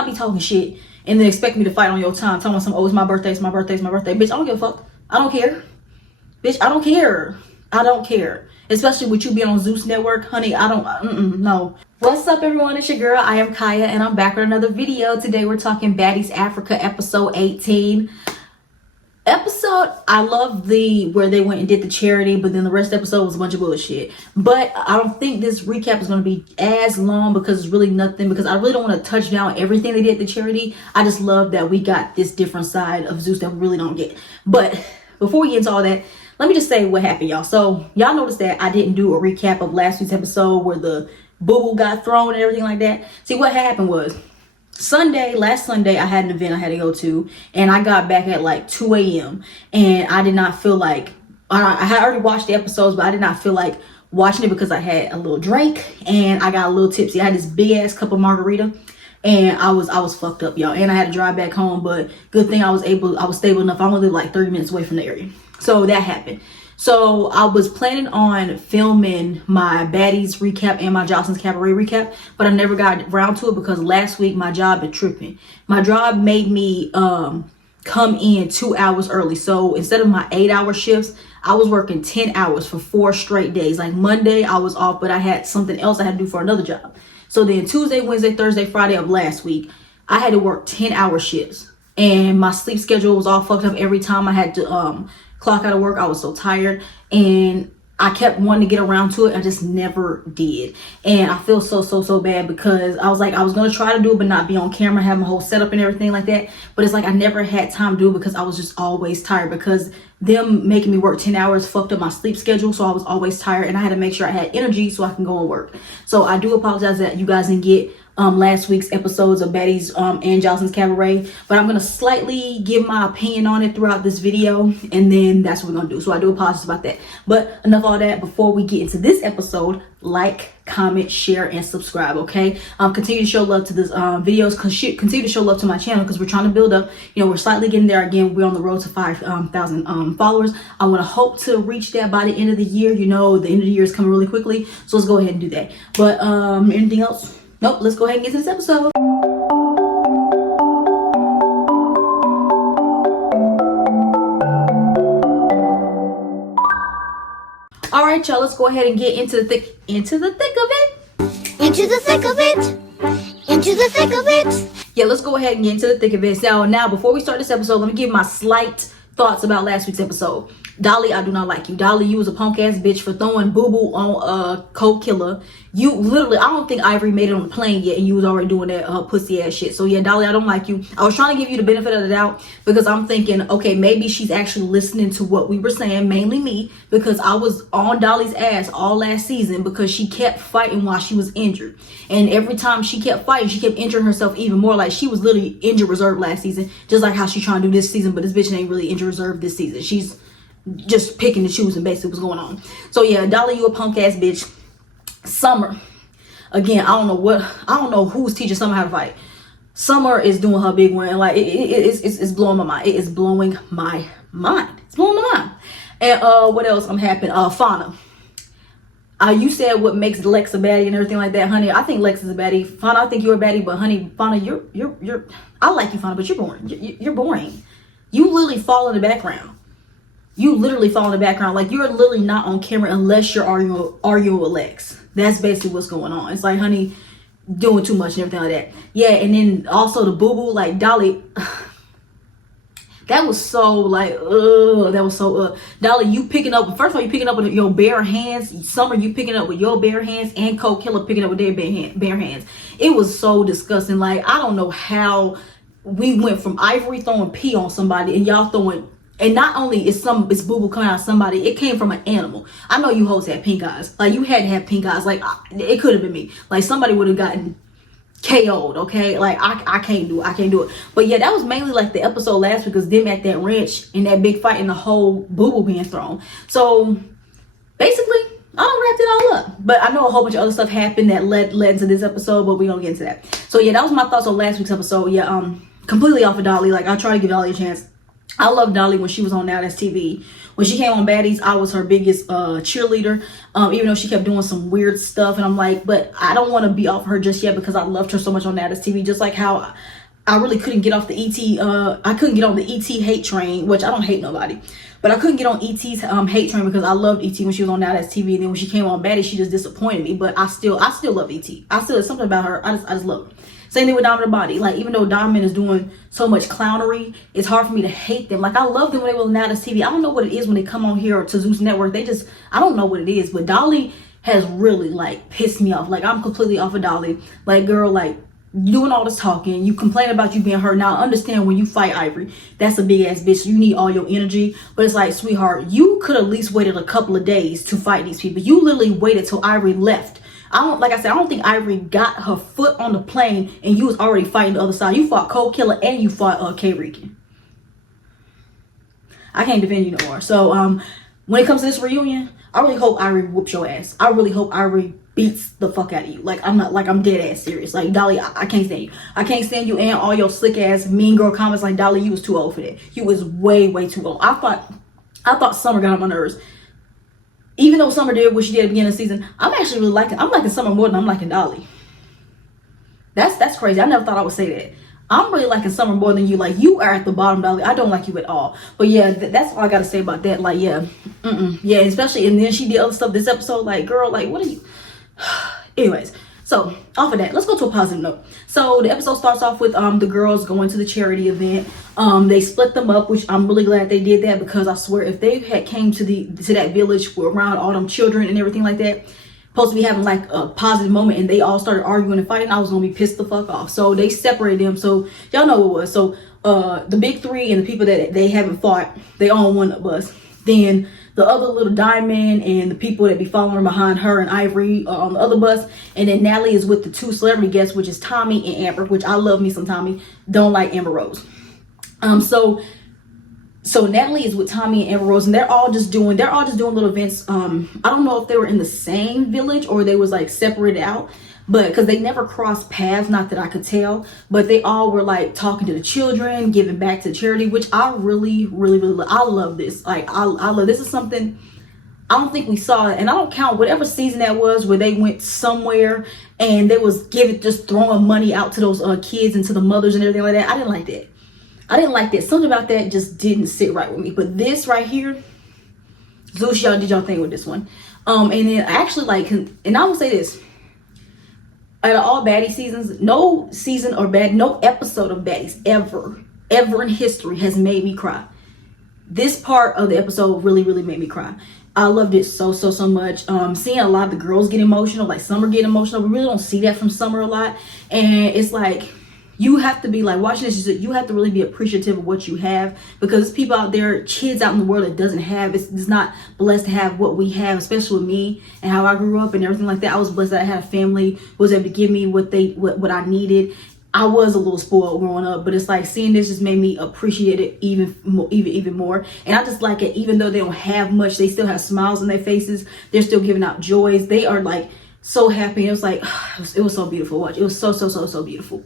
cannot be talking shit and then expect me to fight on your time, telling some, oh, it's my birthday, it's my birthday, it's my birthday. Bitch, I don't give a fuck. I don't care. Bitch, I don't care. I don't care. Especially with you being on Zeus Network, honey, I don't, no. What's up, everyone? It's your girl, I am Kaya, and I'm back with another video. Today, we're talking Baddies Africa, episode 18. I love where they went and did the charity, but then the rest of the episode was a bunch of bullshit. But I don't think this recap is going to be as long because it's really nothing, because I really don't want to touch down everything they did at the charity. I just love that we got this different side of Zeus that we really don't get. But before we get into all that, let me just say what happened, y'all. So y'all noticed that I didn't do a recap of last week's episode where the boo-boo got thrown and everything like that. See, what happened was last Sunday, I had an event I had to go to, and I got back at like 2 a.m. and I did not feel like, I had already watched the episodes, but I did not feel like watching it because I had a little drink and I got a little tipsy. I had this big ass cup of margarita and I was fucked up, y'all. And I had to drive back home, but good thing I was stable enough. I only lived like 30 minutes away from the area. So that happened. So I was planning on filming my Baddies recap and my Joseline's Cabaret recap, but I never got around to it because last week my job been tripping. My job made me come in 2 hours early. So instead of my 8-hour shifts, I was working 10 hours for 4 straight days. Like Monday I was off, but I had something else I had to do for another job. So then Tuesday, Wednesday, Thursday, Friday of last week, I had to work 10-hour shifts. And my sleep schedule was all fucked up every time I had to clock out of work. I was so tired and I kept wanting to get around to it. I just never did. And I feel so bad because I was like, I was going to try to do it, but not be on camera, have my whole setup and everything like that. But it's like, I never had time to do it because I was just always tired, because them making me work 10 hours fucked up my sleep schedule. So I was always tired and I had to make sure I had energy so I can go and work. So I do apologize that you guys didn't get last week's episodes of Baddies and Joseline's Cabaret, but I'm gonna slightly give my opinion on it throughout this video, and then that's what we're gonna do. So I do apologize about that, but enough all that. Before we get into this episode, like, comment, share, and subscribe. Okay, continue to show love to this videos, continue to show love to my channel because we're trying to build up. You know, we're slightly getting there. Again, we're on the road to 5,000 followers. I want to hope to reach that by the end of the year. You know, the end of the year is coming really quickly, so let's go ahead and do that. But anything else? Nope, let's go ahead and get to this episode. All right, y'all, let's go ahead and get into the thick of it. Into the thick of it. Yeah, let's go ahead and get into the thick of it. Now, before we start this episode, let me give my slight thoughts about last week's episode. Dolly, I do not like you. Dolly, you was a punk ass bitch for throwing boo-boo on Coke Killer. You literally, I don't think Ivory made it on the plane yet and you was already doing that pussy ass shit. So yeah, Dolly, I don't like you. I was trying to give you the benefit of the doubt because I'm thinking, okay, maybe she's actually listening to what we were saying, mainly me, because I was on Dolly's ass all last season because she kept fighting while she was injured. And every time she kept fighting, she kept injuring herself even more. Like, she was literally injured reserve last season, just like how she's trying to do this season, but this bitch ain't really injured reserve this season. She's just picking and choosing basically what's going on. So yeah, Dolly, you a punk ass bitch. Summer, again, I don't know who's teaching Summer how to fight. Summer is doing her big one, and like it's blowing my mind. It is blowing my mind. It's blowing my mind. And what else happened? Fauna. You said what makes Lex a baddie and everything like that, honey. I think Lex is a baddie. Fauna, I think you're a baddie, but honey, Fauna, you're I like you, Fauna, but you're boring. You're boring. You literally fall in the background. You literally fall in the background. Like, you're literally not on camera unless you're arguing with Lex. That's basically what's going on. It's like, honey, doing too much and everything like that. Yeah, and then also the boo-boo, like, Dolly, that was so, like, that was so, Dolly, you picking up, first of all, you picking up with your bare hands. Summer, you picking up with your bare hands, and Coke Killer picking up with their bare hands. It was so disgusting. Like, I don't know how we went from Ivory throwing pee on somebody and y'all throwing. And not only is it's boo-boo coming out of somebody, it came from an animal. I know you hoes had pink eyes. Like, you had to have pink eyes. Like, it could have been me. Like, somebody would have gotten KO'd, okay? Like, I can't do it. I can't do it. But yeah, that was mainly like the episode last week, because them at that ranch in that big fight and the whole boo-boo being thrown. So basically, I don't wrapped it all up. But I know a whole bunch of other stuff happened that led into this episode, but we gonna get into that. So yeah, that was my thoughts on last week's episode. Yeah, completely off of Dolly. Like, I'll try to give Dolly a chance. I love Dolly when she was on Now That's TV. When she came on Baddies, I was her biggest cheerleader. Even though she kept doing some weird stuff, and I'm like, but I don't want to be off her just yet because I loved her so much on Now That's TV. Just like how I really couldn't get off the ET. I couldn't get on the ET hate train, which I don't hate nobody, but I couldn't get on ET's hate train because I loved ET when she was on Now That's TV, and then when she came on Baddies, she just disappointed me. But I still love ET. I still, there's something about her. I just love her. Same thing with Diamond and Bonnie. Like, even though Diamond is doing so much clownery, it's hard for me to hate them. Like, I love them when they were on Now That's TV. I don't know what it is when they come on here to Zeus Network. I don't know what it is. But Dolly has really, like, pissed me off. Like, I'm completely off of Dolly. Like, girl, like, you doing all this talking. You complain about you being hurt. Now, I understand when you fight Ivory, that's a big-ass bitch. So you need all your energy. But it's like, sweetheart, you could at least waited a couple of days to fight these people. You literally waited till Ivory left. Like I said, I don't think Ivory got her foot on the plane and you was already fighting the other side. You fought Cold Killer and you fought K-Rican. I can't defend you no more. So when it comes to this reunion, I really hope Ivory whoops your ass. I really hope Ivory beats the fuck out of you. Like, I'm dead ass serious. Like, Dolly, I can't stand you. I can't stand you and all your slick ass mean girl comments. Like, Dolly, you was too old for that. You was way too old. I thought Summer got on my nerves. Even though Summer did what she did at the beginning of the season, I'm actually really I'm liking Summer more than I'm liking Dolly. That's crazy. I never thought I would say that. I'm really liking Summer more than you. Like, you are at the bottom, Dolly. I don't like you at all. But yeah, that's all I gotta say about that. Like, yeah, yeah, especially, and then she did other stuff this episode. Like, girl, like, what are you? Anyways, so off of that, let's go to a positive note. So the episode starts off with the girls going to the charity event. They split them up, which I'm really glad they did that, because I swear if they had came to that village around all them children and everything like that, supposed to be having like a positive moment, and they all started arguing and fighting, I was gonna be pissed the fuck off. So they separated them. So y'all know what it was. So the big three and the people that they haven't fought, they all on one bus. Then the other little Diamond and the people that be following behind her and Ivory on the other bus. And then Natalie is with the two celebrity guests, which is Tommy and Amber, which I love me some Tommy. Don't like Amber Rose. So Natalie is with Tommy and Amber Rose, and they're all just doing little events. I don't know if they were in the same village or they was like separated out, but because they never crossed paths, not that I could tell, but they all were like talking to the children, giving back to charity, which I really love. I love this. Like, I love this. Is something I don't think we saw it, and I don't count whatever season that was where they went somewhere and they was just throwing money out to those kids and to the mothers and everything like that. I didn't like that. Something about that just didn't sit right with me. But this right here, Zeus, y'all did y'all thing with this one. And then I actually like, and I will say this, out of all Baddie seasons, no episode of Baddies ever in history has made me cry. This part of the episode really made me cry. I loved it so much. Seeing a lot of the girls get emotional, like Summer get emotional. We really don't see that from Summer a lot. And it's like, you have to be like, watching this, you have to really be appreciative of what you have, because there's people out there, kids out in the world that doesn't have, it's not blessed to have what we have, especially with me and how I grew up and everything like that. I was blessed that I had a family who was able to give me what I needed. I was a little spoiled growing up, but it's like seeing this just made me appreciate it even more. And I just like it, even though they don't have much, they still have smiles on their faces. They're still giving out joys. They are like so happy. It was like, it was so beautiful to watch. It was so beautiful.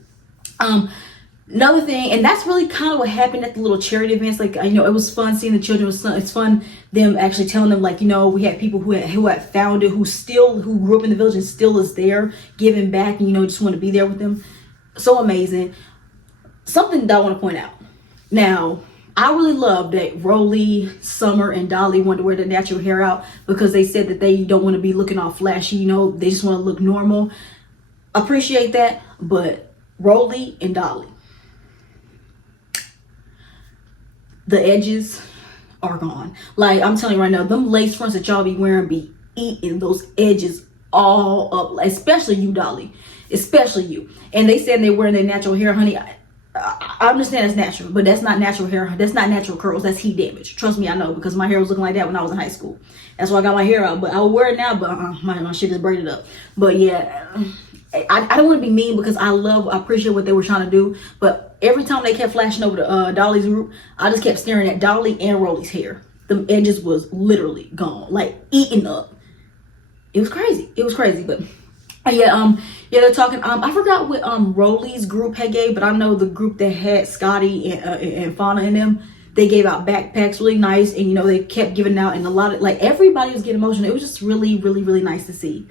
Another thing, and that's really kind of what happened at the little charity events. Like, you know, it was fun seeing the children. It's fun them actually telling them, like, you know, we had people who had found it, who grew up in the village and still is there giving back, and, you know, just want to be there with them. So amazing. Something that I want to point out. Now, I really love that Rolly, Summer, and Dolly wanted to wear their natural hair out, because they said that they don't want to be looking all flashy, you know, they just want to look normal. Appreciate that, but Rolly and Dolly, the edges are gone. Like, I'm telling you right now, them lace fronts that y'all be wearing be eating those edges all up, especially you, Dolly, especially you. And they said they're wearing their natural hair, honey. I understand it's natural, but that's not natural hair. That's not natural curls. That's heat damage. Trust me, I know, because my hair was looking like that when I was in high school. That's why I got my hair out. But I will wear it now, but my shit is braided up. But yeah, I don't want to be mean, because I appreciate what they were trying to do. But every time they kept flashing over to Dolly's group, I just kept staring at Dolly and Rolly's hair. The edges was literally gone, like eaten up. It was crazy. But yeah, they're talking. I forgot what Rolly's group had gave, but I know the group that had Scotty and Fauna in them, They gave out backpacks, really nice, and you know, they kept giving out, and a lot of, like, everybody was getting emotional. It was just really, really, really nice to see.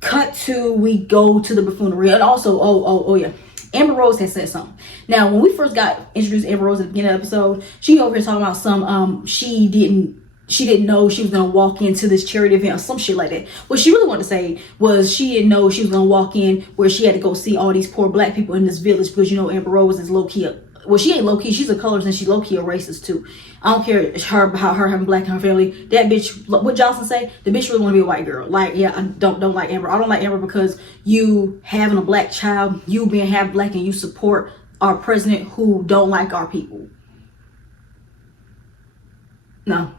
Cut to, we go to the buffoonery. And also, oh yeah, Amber Rose had said something. Now, when we first got introduced to Amber Rose at the beginning of the episode, she over here talking about some she didn't know she was gonna walk into this charity event or some shit like that. What she really wanted to say was she didn't know she was gonna walk in where she had to go see all these poor black people in this village, because you know Amber Rose is low-key, well, she ain't low-key, she's a colorist, and she's low-key a racist too. I don't care about her having black in her family. That bitch, what Jocelyn say, the bitch really want to be a white girl. Like, yeah, I don't like Amber. I don't like Amber because you having a black child, you being half black, and you support our president who don't like our people. No.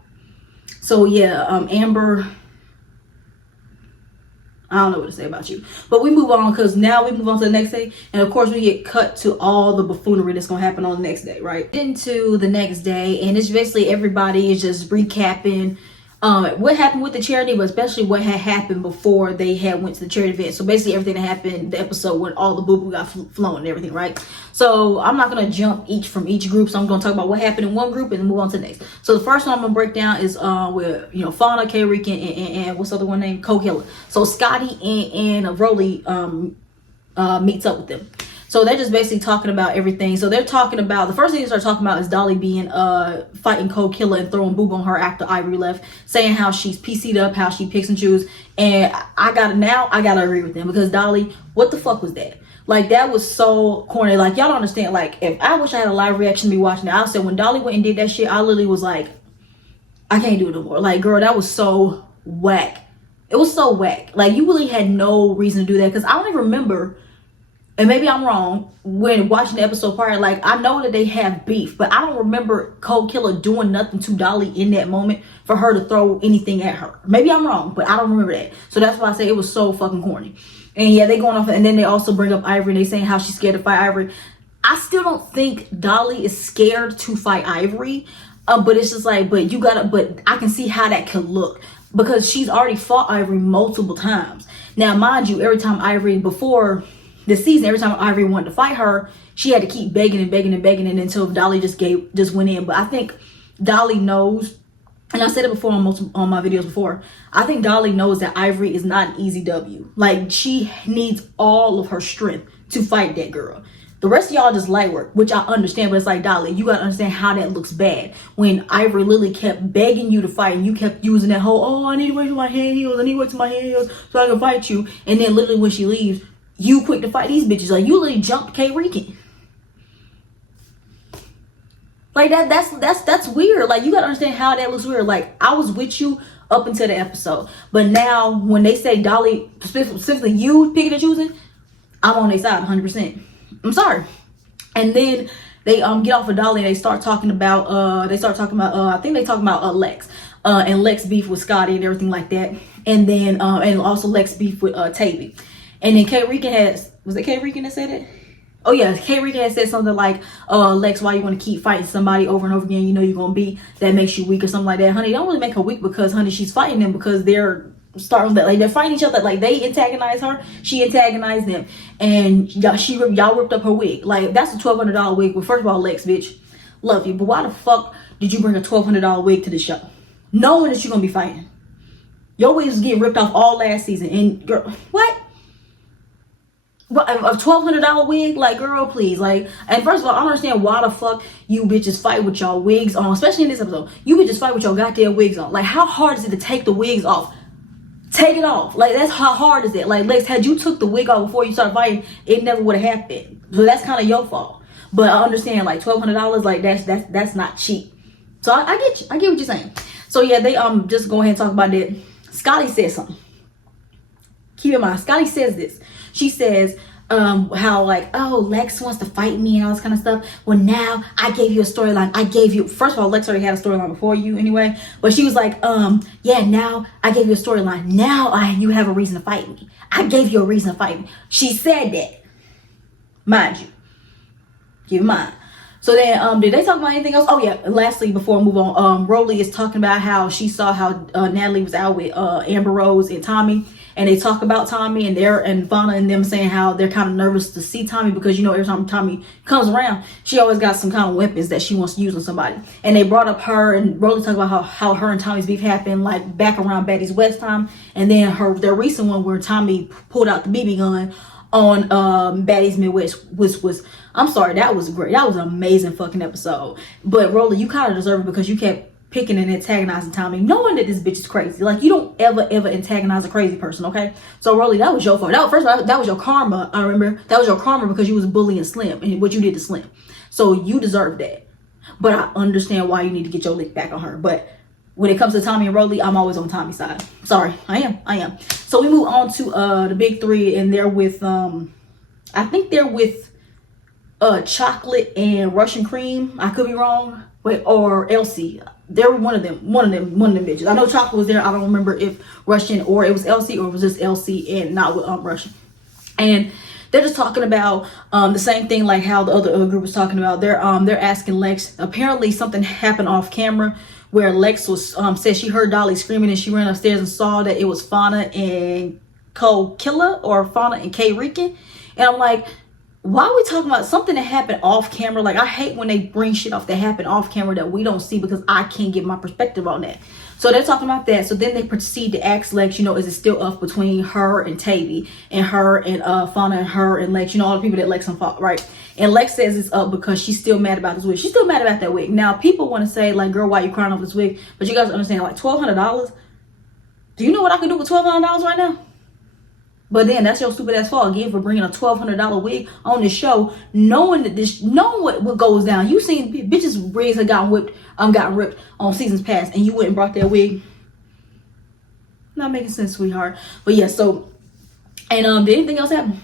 So yeah, Amber, I don't know what to say about you. But we move on, because now we move on to the next day. And of course we get cut to all the buffoonery that's going to happen on the next day, right? Into the next day, and it's basically everybody is just recapping what happened with the charity, but especially what had happened before they had went to the charity event. So basically everything that happened, the episode when all the boo-boo got flown and everything, right? So I'm not going to jump from each group. So I'm going to talk about what happened in one group and then move on to the next. So the first one I'm going to break down is with, you know, Fauna, K-Rican, and what's the other one named? Co-Killer. So Scotty and Rolly meets up with them. So they're just basically talking about everything. So they're talking about, the first thing they start talking about is Dolly being fighting Co-Killer and throwing boob on her after Ivory left, saying how she's PC'd up, how she picks and chooses. And I gotta agree with them, because Dolly, what the fuck was that? Like, that was so corny. Like, y'all don't understand. Like, if I wish I had a live reaction to be watching it, I said when Dolly went and did that shit, I literally was like, I can't do it no more. Like, girl, that was so whack. It was so whack. Like, you really had no reason to do that, because I don't even remember, and maybe I'm wrong, when watching the episode prior, like, I know that they have beef, but I don't remember Co-Killer doing nothing to Dolly in that moment for her to throw anything at her. Maybe I'm wrong, but I don't remember that. So that's why I say it was so fucking corny. And yeah, they going off, and then they also bring up Ivory, and they saying how she's scared to fight Ivory. I still don't think Dolly is scared to fight Ivory, but it's just like, but I can see how that could look, because she's already fought Ivory multiple times. Now, mind you, every time Ivory, before this season, every time Ivory wanted to fight her, she had to keep begging and begging and begging, and until Dolly just went in. But I think Dolly knows, and I said it before on my videos before, I think Dolly knows that Ivory is not an easy W. Like, she needs all of her strength to fight that girl. The rest of y'all just light work, which I understand, but it's like, Dolly, you gotta understand how that looks bad. When Ivory literally kept begging you to fight, and you kept using that whole, oh, I need to wait till my hand heals, I need to wait till my hand heals so I can fight you. And then literally when she leaves, you quick to fight these bitches. Like, you literally jumped K-Rican. Like, that's weird. Like, you gotta understand how that looks weird. Like, I was with you up until the episode, but now when they say Dolly, specifically you picking and choosing, I'm on their side 100%. I'm sorry. And then they get off of Dolly, and they start talking about I think they talking about Lex and Lex beef with Scotty and everything like that, and then and also Lex beef with Tavy. And then K-Rican was it K-Rican that said it? Oh yeah, K-Rican had said something like, Lex, why you want to keep fighting somebody over and over again? You know you're going to be, that makes you weak or something like that. Honey, don't really make her weak, because, honey, she's fighting them because they're starting that, like, they're fighting each other. Like, they antagonize her, she antagonized them, and y'all ripped up her wig. Like, that's a $1,200 wig. Well, first of all, Lex, bitch, love you, but why the fuck did you bring a $1,200 wig to the show, knowing that you're going to be fighting? Your wig was getting ripped off all last season, and girl, what? A $1,200 wig? Like, girl, please. Like, and first of all, I don't understand why the fuck you bitches fight with y'all wigs on, especially in this episode. You bitches fight with your goddamn wigs on. Like, how hard is it to take the wigs off? Take it off. Like, that's how hard is it? Like, Lex, had you took the wig off before you started fighting, it never would have happened. So that's kind of your fault. But I understand, like, $1,200, like, that's not cheap. So I get you. I get what you're saying. So yeah, they just go ahead and talk about that. Scotty said something. Keep in mind, Scotty says this. She says how, like, oh, Lex wants to fight me and all this kind of stuff. Well, now I gave you a storyline. I gave you, first of all, Lex already had a storyline before you anyway. But she was like, yeah, now I gave you a storyline. Now you have a reason to fight me. I gave you a reason to fight me. She said that. Mind you. Keep in mind. So then, did they talk about anything else? Oh yeah, lastly, before I move on, Rolly is talking about how she saw how Natalie was out with Amber Rose and Tommy, and they talk about Tommy, and Fauna and them saying how they're kind of nervous to see Tommy because, you know, every time Tommy comes around, she always got some kind of weapons that she wants to use on somebody. And they brought up her, and Rolly talked about how her and Tommy's beef happened like back around Baddies West time, and then their recent one where Tommy pulled out the BB gun on Baddies Midwest, which was, I'm sorry, that was great. That was an amazing fucking episode. But Rolly, you kind of deserve it because you kept picking and antagonizing Tommy, knowing that this bitch is crazy. Like, you don't ever antagonize a crazy person, okay? So Rolly, that was your fault. First of all, that was your karma. I remember that was your karma because you was bullying Slim and what you did to Slim. So you deserve that. But I understand why you need to get your lick back on her. But when it comes to Tommy and Rolly, I'm always on Tommy's side. Sorry, I am. So we move on to the big three, and they're with I think they're with Chocolate and Russian Cream. I could be wrong. Or Elsie. They're one of them bitches. I know Chocolate was there. I don't remember if Russian or it was Elsie, or it was just Elsie and not with Russian. And they're just talking about the same thing like how the other group was talking about. They're asking Lex. Apparently something happened off camera where Lex was said she heard Dolly screaming, and she ran upstairs and saw that it was Fauna and Cole Killer, or Fauna and K Rican. And I'm like, why are we talking about something that happened off camera? Like, I hate when they bring shit off that happened off camera that we don't see, because I can't get my perspective on that. So they're talking about that. So then they proceed to ask Lex, you know, is it still up between her and Tavy, and her and Fauna, and her and Lex, you know, all the people that Lex fought, right? And Lex says it's up because she's still mad about this wig. She's still mad about that wig. Now, people want to say, like, girl, why you crying over this wig? But you guys understand, like, $1,200? Do you know what I can do with $1,200 right now? But then that's your stupid ass fault again for bringing a $1,200 wig on the show, knowing what goes down. You seen bitches' wigs have gotten ripped on seasons past, and you went and brought that wig. Not making sense, sweetheart. But yeah, so, and did anything else happen?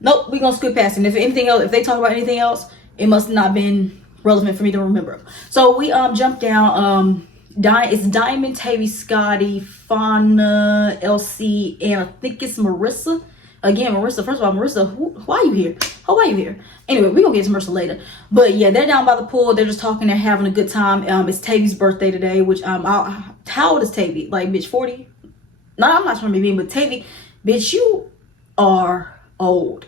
Nope, we're gonna skip past it. If anything else, if they talk about anything else, it must not been relevant for me to remember. So we jump down. It's Diamond, Tavy, Scotty, Fauna, LC, and I think it's Marissa. Again, Marissa, first of all, Marissa, why are you here? How are you here? Anyway, we're going to get to Marissa later. But yeah, they're down by the pool. They're just talking. They're having a good time. It's Tavy's birthday today, which, how old is Tavy? Like, bitch, 40? No, I'm not trying to be mean, but Tavy, bitch, you are old.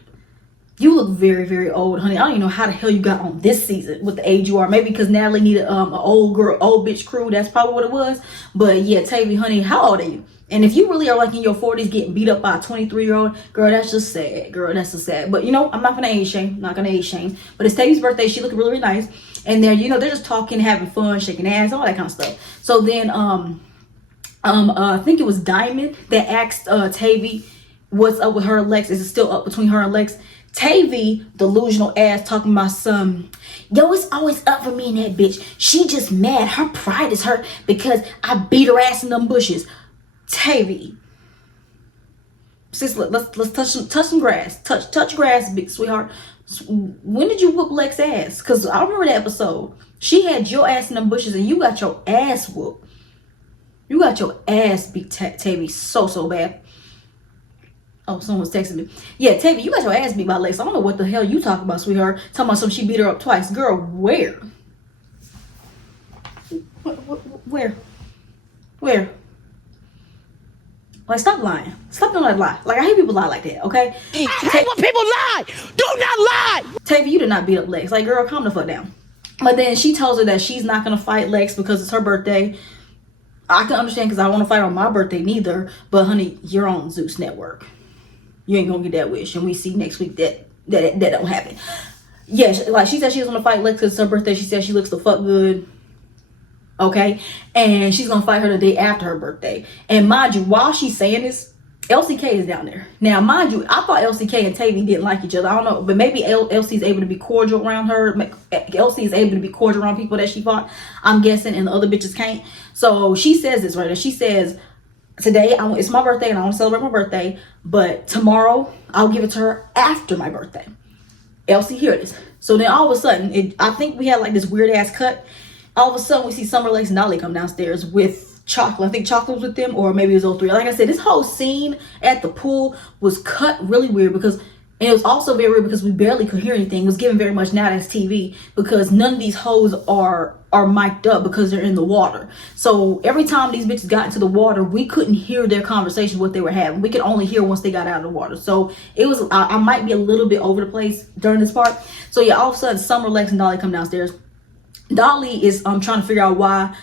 You look very, very old, honey. I don't even know how the hell you got on this season with the age you are. Maybe because Natalie needed an old bitch crew. That's probably what it was. But yeah, Tavy, honey, how old are you? And if you really are like in your 40s getting beat up by a 23-year-old, girl, that's just sad. Girl, that's just sad. But you know, I'm not gonna age shame. Not gonna age shame. But it's Tavy's birthday. She looked really, really nice. And they're, you know, they're just talking, having fun, shaking ass, all that kind of stuff. So then I think it was Diamond that asked Tavy what's up with her and Lex. Is it still up between her and Lex? Tavy, delusional ass, talking about some, yo, it's always up for me and that bitch. She just mad. Her pride is hurt because I beat her ass in them bushes. Tavy, sis, let's touch some grass. Touch grass, big sweetheart. When did you whoop Lex ass? Because I remember that episode. She had your ass in them bushes and you got your ass whooped. You got your ass beat, Tavy, so bad. Oh, someone's texting me. Yeah, Tavy, you got your ass beat by Lex. I don't know what the hell you talking about, sweetheart. Talking about something, she beat her up twice. Girl, where? Where? Like, stop lying. Stop doing that lie. Like, I hate people lie like that, okay? I hate when people lie. Do not lie. Tavy, you did not beat up Lex. Like, girl, calm the fuck down. But then she tells her that she's not going to fight Lex because it's her birthday. I can understand because I want to fight on my birthday neither. But, honey, you're on Zeus Network. You ain't gonna get that wish, and we see next week that don't happen. Yeah, like she said she was gonna fight Lex because it's her birthday. She said she looks the fuck good. Okay, and she's gonna fight her the day after her birthday. And mind you, while she's saying this, LCK is down there. Now, mind you, I thought LCK and Tavy didn't like each other. I don't know, but maybe LC is able to be cordial around her. LC is able to be cordial around people that she fought, I'm guessing, and the other bitches can't. So she says this right now. She says, today, it's my birthday and I want to celebrate my birthday, but tomorrow I'll give it to her after my birthday. Elsie, hear this. So then all of a sudden, I think we had like this weird ass cut. All of a sudden, we see Summer, Lex, and Dolly come downstairs with Chocolate. I think Chocolate was with them, or maybe it was all three. Like I said, this whole scene at the pool was cut really weird because, and it was also very weird because we barely could hear anything. It was given very much now as TV because none of these hoes are are mic'd up because they're in the water. So every time these bitches got into the water, we couldn't hear their conversation, what they were having. We could only hear once they got out of the water. So it was, I might be a little bit over the place during this part. So yeah, all of a sudden, Summer, Lex, and Dolly come downstairs. Dolly is trying to figure out why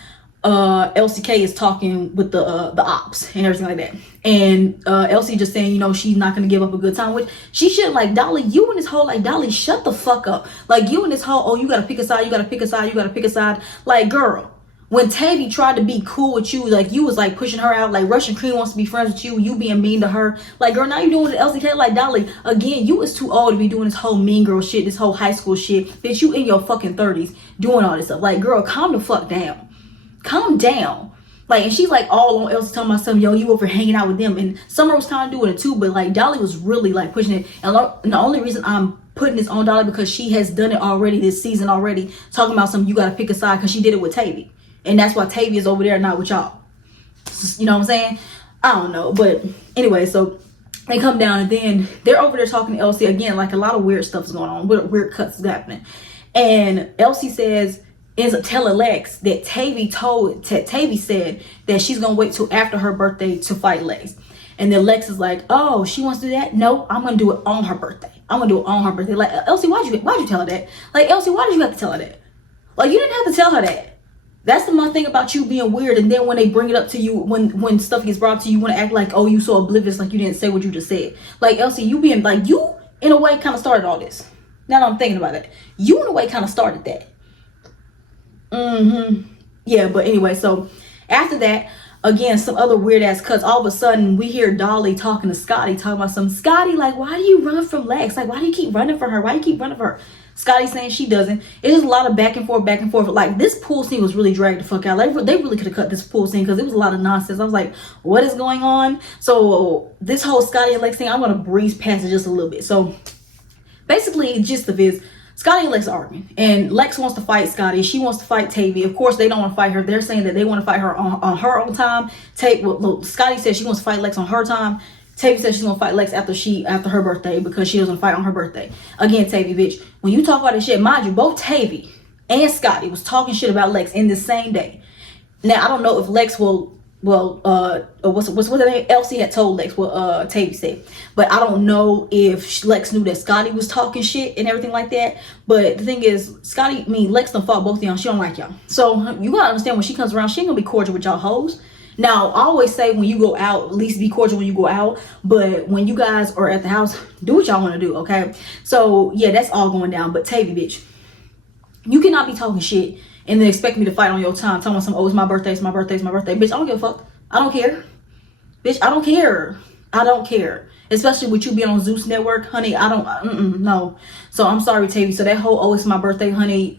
LCK is talking with the ops and everything like that, and LC just saying, you know, she's not gonna give up a good time, which she should. Like, Dolly, you and this whole, like, Dolly, shut the fuck up. Like, you and this whole, oh, you gotta pick a side, you gotta pick a side, you gotta pick a side. Like, girl, when Tavy tried to be cool with you, like, you was like pushing her out, like Russian Cream wants to be friends with you, you being mean to her. Like, girl, now you doing it LCK. Like, Dolly, again, you is too old to be doing this whole mean girl shit, this whole high school shit. Bitch, you in your fucking 30s doing all this stuff. Like, girl, calm the fuck down. Calm down. Like, and she's like all on Elsie talking about something, yo, you over hanging out with them. And Summer was kind of doing it too, but like Dolly was really like pushing it. And the only reason I'm putting this on Dolly because she has done it already this season already, talking about something, you gotta pick a side, because she did it with Tavy. And that's why Tavy is over there, not with y'all. You know what I'm saying? I don't know. But anyway, so they come down and then they're over there talking to Elsie again. Like, a lot of weird stuff is going on, weird cuts is happening. And Elsie ends up telling Lex that Tavy said that she's gonna wait till after her birthday to fight Lex. And then Lex is like, oh, she wants to do that? No, I'm gonna do it on her birthday. I'm gonna do it on her birthday. Like, Elsie, why'd you tell her that? Like, Elsie, why did you have to tell her that? Like, you didn't have to tell her that. That's the one thing about you being weird. And then when they bring it up to you, when stuff gets brought up to you, you want to act like, oh, you so oblivious, like you didn't say what you just said. Like, Elsie, you being like, you in a way kind of started all this. Now that I'm thinking about it, you in a way kind of started that. Yeah, but anyway, so after that, again, some other weird ass cuts. All of a sudden, we hear Dolly talking to Scotty, talking about some, Scotty, like, why do you run from Lex? Like, why do you keep running for her? Why do you keep running for her? Scotty saying she doesn't. It's just a lot of back and forth. Like, this pool scene was really dragged the fuck out. Like, they really could have cut this pool scene because it was a lot of nonsense. I was like, what is going on? So this whole Scotty and Lex thing, I'm gonna breeze past it just a little bit. So basically, the gist of it is, Scotty and Lex are arguing, and Lex wants to fight Scotty. She wants to fight Tavy. Of course, they don't want to fight her. They're saying that they want to fight her on her own time. Scotty says she wants to fight Lex on her time. Tavy says she's gonna fight Lex after her birthday because she doesn't fight on her birthday. Again, Tavy, bitch, when you talk about this shit, mind you, both Tavy and Scotty was talking shit about Lex in the same day. Now, I don't know if Lex will. What's the name? Elsie had told Lex what Tavy said, but I don't know if Lex knew that Scotty was talking shit and everything like that. But the thing is, Lex done fought both of y'all. She don't like y'all, so you gotta understand when she comes around, she ain't gonna be cordial with y'all hoes. Now, I always say when you go out, at least be cordial when you go out. But when you guys are at the house, do what y'all want to do, okay? So yeah, that's all going down. But Tavy, bitch, you cannot be talking shit and then expect me to fight on your time, telling some, oh, it's my birthday, it's my birthday, it's my birthday. Bitch, I don't give a fuck. I don't care. Bitch, I don't care. I don't care. Especially with you being on Zeus Network, honey, I don't, no. So I'm sorry, Tavy. So that whole, oh, it's my birthday, honey,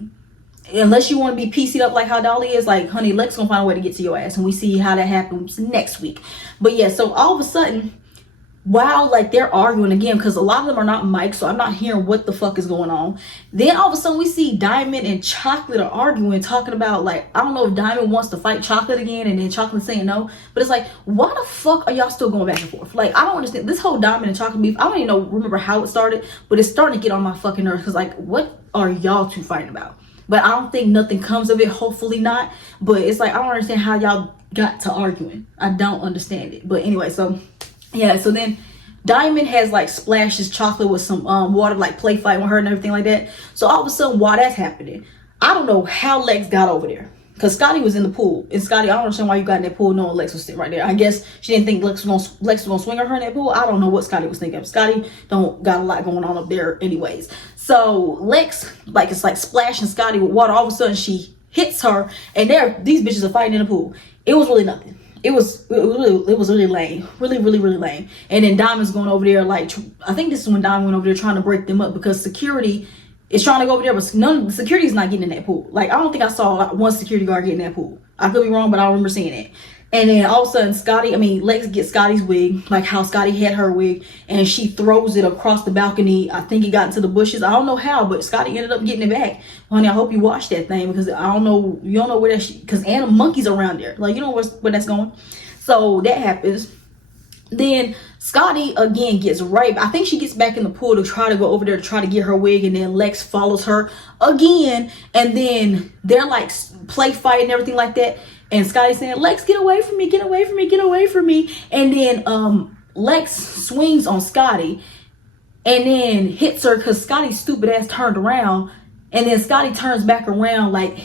unless you want to be PC'd up like how Dolly is, like, honey, Lex gonna find a way to get to your ass. And we see how that happens next week. But yeah, so all of a sudden, while like they're arguing again, because a lot of them are not mic, so I'm not hearing what the fuck is going on. Then all of a sudden we see Diamond and Chocolate are arguing, talking about, like, I don't know if Diamond wants to fight Chocolate again, and then Chocolate saying no. But it's like, why the fuck are y'all still going back and forth? Like, I don't understand this whole Diamond and Chocolate beef. I don't even remember how it started, but it's starting to get on my fucking nerves. Because, like, what are y'all two fighting about? But I don't think nothing comes of it. Hopefully not. But it's like, I don't understand how y'all got to arguing. I don't understand it. But anyway, so yeah, so then Diamond has like splashed his Chocolate with some water, like play fight with her and everything like that. So all of a sudden, while that's happening, I don't know how Lex got over there. Because Scotty was in the pool. And Scotty, I don't understand why you got in that pool knowing Lex was sitting right there. I guess she didn't think Lex was gonna swing on her in that pool. I don't know what Scotty was thinking. Scotty don't got a lot going on up there anyways. So Lex, like, it's like splashing Scotty with water. All of a sudden she hits her, and these bitches are fighting in the pool. It was really nothing. It was really lame. Really lame. And then Diamond's going over there, like, I think this is when Diamond went over there trying to break them up because security is trying to go over there, but none of the security is not getting in that pool. Like, I don't think I saw one security guard get in that pool. I could be wrong, but I don't remember seeing it. And then all of a sudden Lex gets Scotty's wig, like how Scotty had her wig, and she throws it across the balcony. I think it got into the bushes. I don't know how, but Scotty ended up getting it back. Honey, I hope you watched that thing, because I don't know, you don't know where that because animal monkeys around there. Like, you know where that's going. So that happens. Then Scotty again gets right. I think she gets back in the pool to try to go over there to try to get her wig, and then Lex follows her again, and then they're like play fight and everything like that. And Scotty's saying, "Lex, get away from me, get away from me, get away from me." And then Lex swings on Scotty and then hits her because Scotty's stupid ass turned around. And then Scotty turns back around, like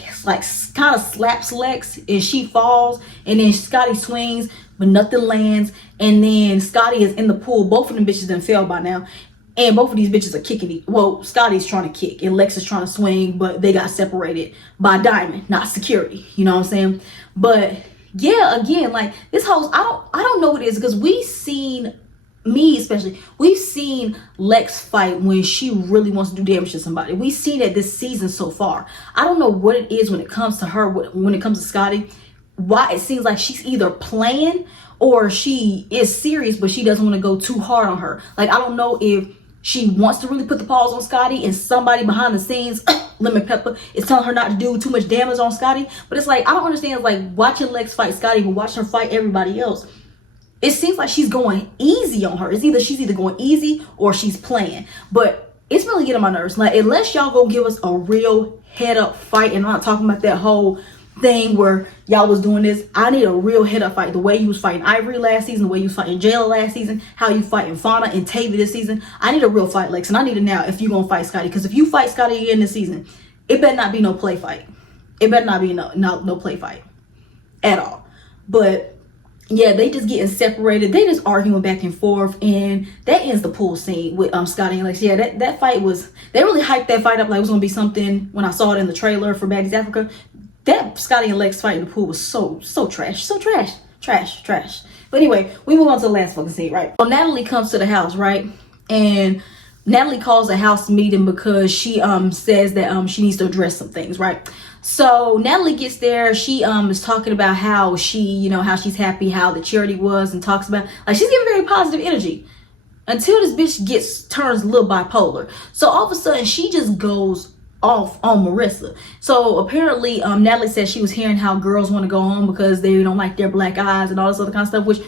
kind of slaps Lex, and she falls. And then Scotty swings, but nothing lands. And then Scotty is in the pool. Both of them bitches done fell by now. And both of these bitches are kicking. Well, Scotty's trying to kick, and Lex is trying to swing, but they got separated by Diamond, not security. You know what I'm saying? But yeah, again, like this whole, I don't know what it is, because we've seen, me especially, we've seen Lex fight when she really wants to do damage to somebody. We've seen it this season so far. I don't know what it is when it comes to her, when it comes to Scotty, why it seems like she's either playing or she is serious, but she doesn't want to go too hard on her. Like, I don't know if she wants to really put the paws on Scotty and somebody behind the scenes, Lemon Pepper, is telling her not to do too much damage on Scotty. But it's like, I don't understand. It's like watching Lex fight Scotty, but watching her fight everybody else. It seems like she's going easy on her. It's either she's going easy or she's playing. But it's really getting on my nerves. Like, unless y'all go give us a real head up fight, and I'm not talking about that whole thing where y'all was doing this. I need a real head up fight. The way you was fighting Ivory last season, the way you was fighting Jayla last season, how you fighting Fauna and Tavy this season. I need a real fight, Lex, and I need it now if you gonna fight Scotty. Because if you fight Scotty again this season, it better not be no play fight. It better not be no play fight at all. But yeah, they just getting separated. They just arguing back and forth, and that ends the pool scene with Scotty and Lex. Yeah, that fight was, they really hyped that fight up like it was gonna be something. When I saw it in the trailer for Baddies Africa, that Scotty and Lex fight in the pool was so trash. But anyway, we move on to the last fucking scene, right? So Natalie comes to the house, right? And Natalie calls a house meeting because she says that she needs to address some things, right? So Natalie gets there. She is talking about how she, how she's happy, how the charity was, and talks about, like, she's giving very positive energy until this bitch turns a little bipolar. So all of a sudden she just goes off on Marissa. So apparently Natalie said she was hearing how girls want to go home because they don't like their black eyes and all this other kind of stuff, which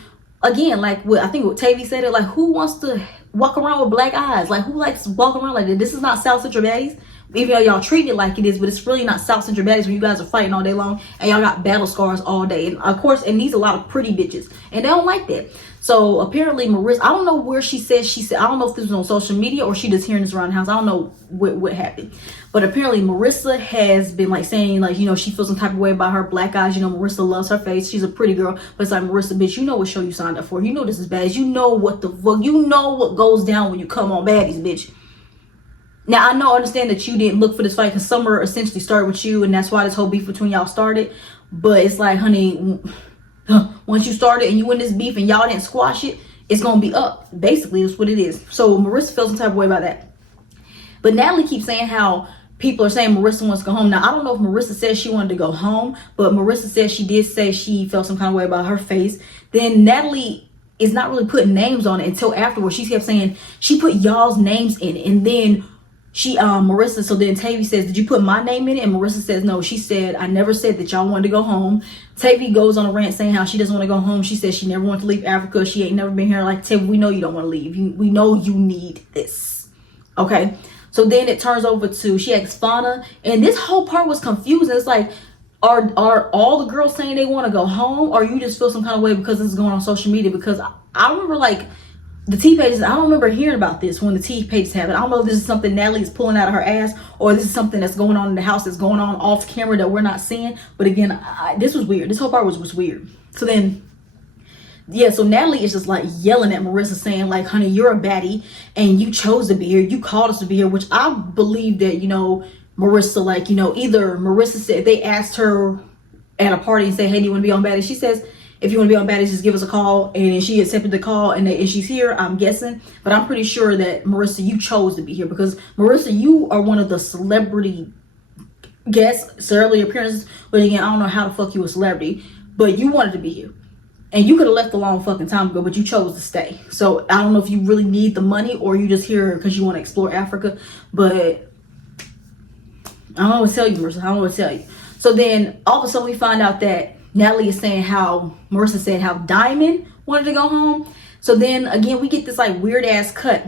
again, like what I think what Tavy said, it like, who wants to walk around with black eyes? Like, who likes walking around like that? This is not South Central Baddies, even though y'all treat it like it is, but it's really not South Central Baddies when you guys are fighting all day long and y'all got battle scars all day. And of course, and these a lot of pretty bitches, and they don't like that. So apparently Marissa, I don't know where she said, I don't know if this was on social media or she just hearing this around the house. I don't know what happened. But apparently Marissa has been like saying, like, she feels some type of way about her black eyes. Marissa loves her face. She's a pretty girl. But it's like, Marissa, bitch, you know what show you signed up for. You know this is Baddies. You know what the fuck. You know what goes down when you come on Baddies, bitch. Now, I understand that you didn't look for this fight because Summer essentially started with you, and that's why this whole beef between y'all started. But it's like, honey, once you started and you in this beef and y'all didn't squash it, it's gonna be up. Basically, that's what it is. So Marissa feels some type of way about that. But Natalie keeps saying how people are saying Marissa wants to go home. Now, I don't know if Marissa said she wanted to go home, but Marissa said she did say she felt some kind of way about her face. Then Natalie is not really putting names on it until afterwards. She kept saying she put y'all's names in it, and then Marissa, so then Tavy says, did you put my name in it? And Marissa says, no. She said, I never said that y'all wanted to go home. Tavy goes on a rant saying how she doesn't want to go home. She says she never wanted to leave Africa. She ain't never been here. Like, Tavy, we know you don't want to leave. We know you need this. Okay. So then it turns over to, she asks Fauna, and this whole part was confusing. It's like, are all the girls saying they want to go home, or you just feel some kind of way because this is going on social media? Because I remember, like, the T pages, I don't remember hearing about this when the T pages happened. I don't know if this is something Natalie is pulling out of her ass, or this is something that's going on in the house that's going on off camera that we're not seeing. But again, this was weird. This whole part was weird. So then, yeah, so Natalie is just like yelling at Marissa saying, like, honey, you're a baddie and you chose to be here. You called us to be here, which I believe that, Marissa, like, either Marissa said, they asked her at a party and said, hey, do you want to be on Baddies? She says, if you want to be on Baddies, just give us a call. And she accepted the call, and she's here, I'm guessing. But I'm pretty sure that, Marissa, you chose to be here because, Marissa, you are one of the celebrity guests, celebrity appearances. But again, I don't know how the fuck you a celebrity, but you wanted to be here. And you could have left a long fucking time ago, but you chose to stay. So I don't know if you really need the money or you just here because you want to explore Africa. But I don't know what to tell you, Marissa. I don't know what to tell you. So then all of a sudden we find out that Natalie is saying how Marissa said how Diamond wanted to go home. So then again, we get this like weird ass cut.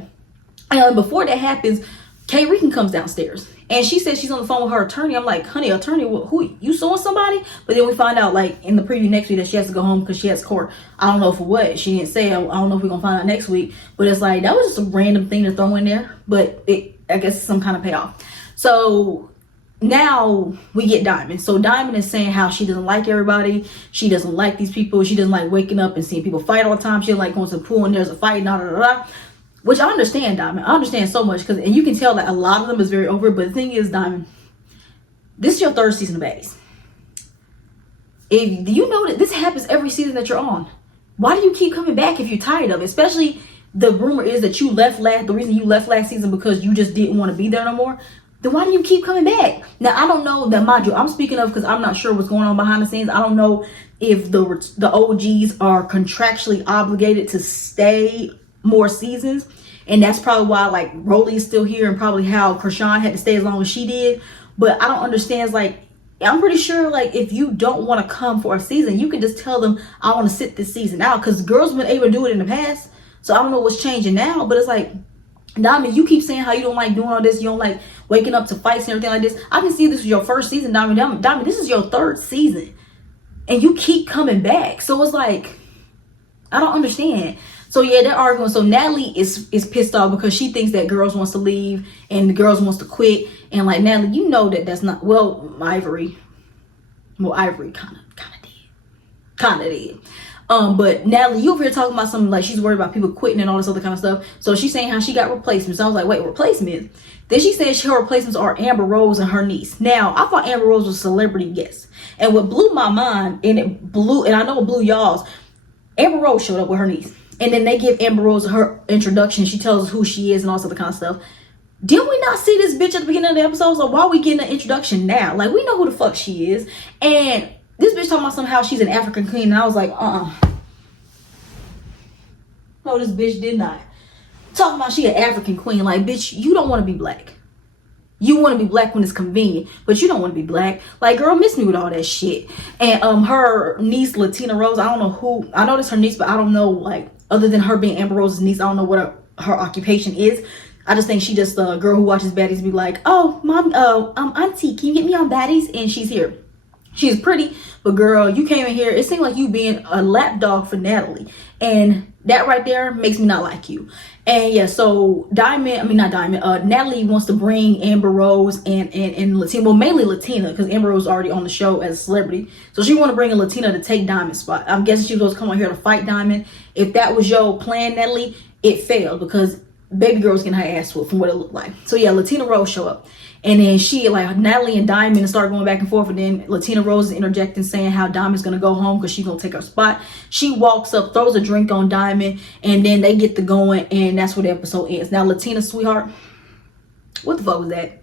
And before that happens, Kay Regan comes downstairs and she says she's on the phone with her attorney. I'm like, honey, attorney, who, you suing somebody? But then we find out like in the preview next week that she has to go home because she has court. I don't know for what. She didn't say. I don't know if we're gonna find out next week. But it's like, that was just a random thing to throw in there. But I guess some kind of payoff. So now we get Diamond. So Diamond is saying how she doesn't like everybody. She doesn't like these people. She doesn't like waking up and seeing people fight all the time. She doesn't like going to the pool and there's a fight, which I understand, Diamond. I understand so much and you can tell that a lot of them is very over. But the thing is, Diamond, this is your 3rd season of Baddies. Do you know that this happens every season that you're on? Why do you keep coming back if you're tired of it? Especially the rumor is that you left the reason you left last season because you just didn't want to be there no more. Then why do you keep coming back? Now, I don't know that, mind you, I'm speaking of because I'm not sure what's going on behind the scenes. I don't know if the OGs are contractually obligated to stay more seasons. And that's probably why like Rolly is still here and probably how Krishan had to stay as long as she did. But I don't understand. It's like, I'm pretty sure like if you don't want to come for a season, you can just tell them I want to sit this season out, because girls have been able to do it in the past. So I don't know what's changing now, but it's like, Diamond, you keep saying how you don't like doing all this. You don't like waking up to fights and everything like this. I can see this was your 1st season, Diamond. Diamond, this is your 3rd season. And you keep coming back. So it's like, I don't understand. So yeah, they're arguing. So Natalie is pissed off because she thinks that girls wants to leave and the girls wants to quit. And like, Natalie, you know that's not, Ivory kind of did. But Natalie, you over here talking about something like she's worried about people quitting and all this other kind of stuff. So she's saying how she got replacements. So I was like, wait, replacements? Then she said her replacements are Amber Rose and her niece. Now, I thought Amber Rose was a celebrity guest. And what blew my mind, and I know it blew y'all's, Amber Rose showed up with her niece. And then they give Amber Rose her introduction. She tells us who she is and all this other kind of stuff. Didn't we not see this bitch at the beginning of the episode? So why are we getting an introduction now? Like, we know who the fuck she is. And this bitch talking about somehow she's an African queen. And I was like, no, this bitch did not. Talking about she an African queen. Like, bitch, you don't want to be black. You want to be black when it's convenient, but you don't want to be black. Like, girl, miss me with all that shit. And her niece, Latina Rose, I don't know who. I know that's her niece, but I don't know, like, other than her being Amber Rose's niece, I don't know what her occupation is. I just think she just a girl who watches Baddies be like, oh, mom, auntie, can you get me on Baddies? And she's here. She's pretty, but girl, you came in here. It seemed like you being a lapdog for Natalie. And that right there makes me not like you. And yeah, so Natalie wants to bring Amber Rose and Latina, well, mainly Latina, because Amber Rose is already on the show as a celebrity. So she want to bring a Latina to take Diamond's spot. I'm guessing she was supposed to come on here to fight Diamond. If that was your plan, Natalie, it failed because baby girl was getting her ass whooped from what it looked like. So yeah, Latina Rose show up. And then she, like, Natalie and Diamond start going back and forth. And then Latina Rose is interjecting, saying how Diamond's going to go home because she's going to take her spot. She walks up, throws a drink on Diamond, and then they get to going. And that's where the episode ends. Now, Latina, sweetheart, what the fuck was that?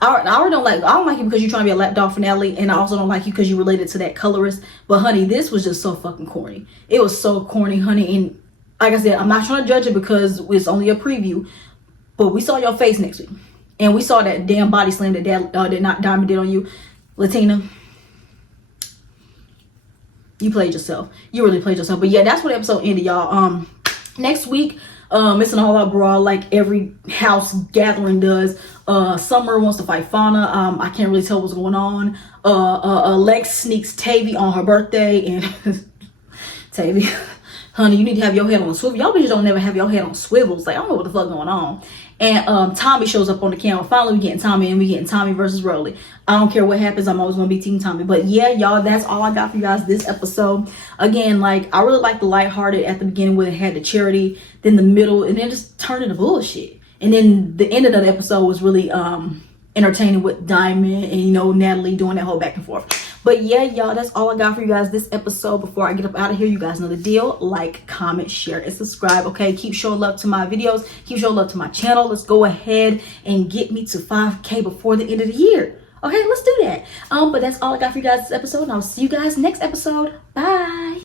I don't like you because you're trying to be a lapdog for Natalie. And I also don't like you because you related to that colorist. But, honey, this was just so fucking corny. It was so corny, honey. And like I said, I'm not trying to judge it because it's only a preview. But we saw your face next week. And we saw that damn body slam that Diamond did on you. Latina, you played yourself. You really played yourself. But yeah, that's what the episode ended, y'all. Next week, it's an all-out brawl like every house gathering does. Summer wants to fight Fauna. I can't really tell what's going on. Lex sneaks Tavy on her birthday. And Tavy, honey, you need to have your head on a swivel. Y'all bitches don't never have your head on swivels. Like, I don't know what the fuck going on. And Tommy shows up on the camera. Finally, we getting Tommy, and we getting Tommy versus Rolly. I don't care what happens. I'm always going to be Team Tommy. But yeah, y'all, that's all I got for you guys this episode. Again, like, I really like the lighthearted at the beginning where it had the charity, then the middle, and then just turned into bullshit. And then the end of the episode was really entertaining with Diamond and, you know, Natalie doing that whole back and forth. But yeah, y'all, that's all I got for you guys this episode. Before I get up out of here, you guys know the deal. Like, comment, share, and subscribe, okay? Keep showing love to my videos. Keep showing love to my channel. Let's go ahead and get me to 5K before the end of the year. Okay, let's do that. But that's all I got for you guys this episode. And I'll see you guys next episode. Bye.